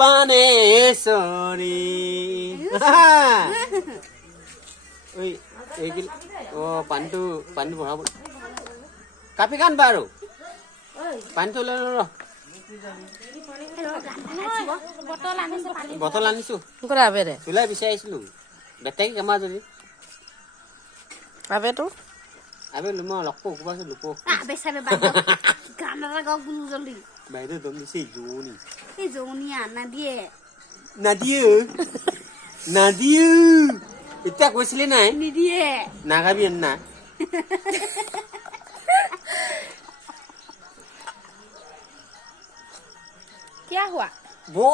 পানে সৰি ওই এইগিল ও পানীটো বহাব কাপি কান বাৰু পানীটো লৈ ৰ বটল আনিছো চুলাই বিচাৰিছিলো বেটাই কেমা যদি আবেটো আবে লুমা লক্ষ কুবাছো লুপো আবে সাবে বাদ গান রা গাও গুলো জলদি বাইরে তুমি সেই জোনি এই জোনিয়া না দিয়ে নাদিউ এতিয়া কৈছিলি নাই নিদিয়ে নাগাবি না क्या हुआ বো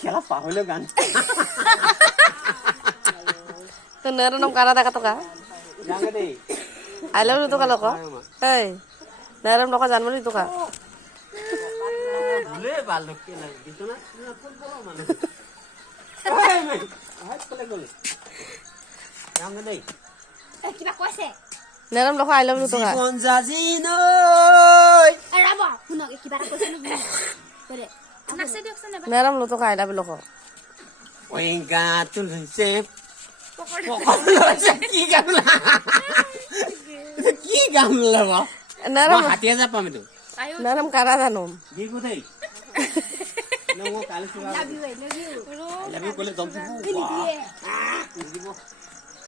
খেলা পাহলে গান তো নেরনম কারা দেখা তোকা জাঙ্গে দে আই লাভ ইউ তোকা লোক এই নেরম লোক জানবলি তোকা ভুলে বাল লক্ষ্য নাই দিছো না ফুল বড় মানে হাত কলে গলে জাঙ্গে দে কিবা কৈছে নেরম লোক আই লাভ ইউ তোকা জীবন জাজি নই ৰাবা শুনক কিবা কৈছে ন কৰে নাছে দিয়কছ না নেরম লোক তোকা আই লাভ ইউ লোক ওই গাতুল হইছে পকড় কি গামলা কি গামলা বা নেরম হাতিয়া যা পামি তো নেরম কারা জানো দি কোথায় নমো কাল সুরা লাভ ইউ লাভ ইউ কলে দম দিব নিদিয়ে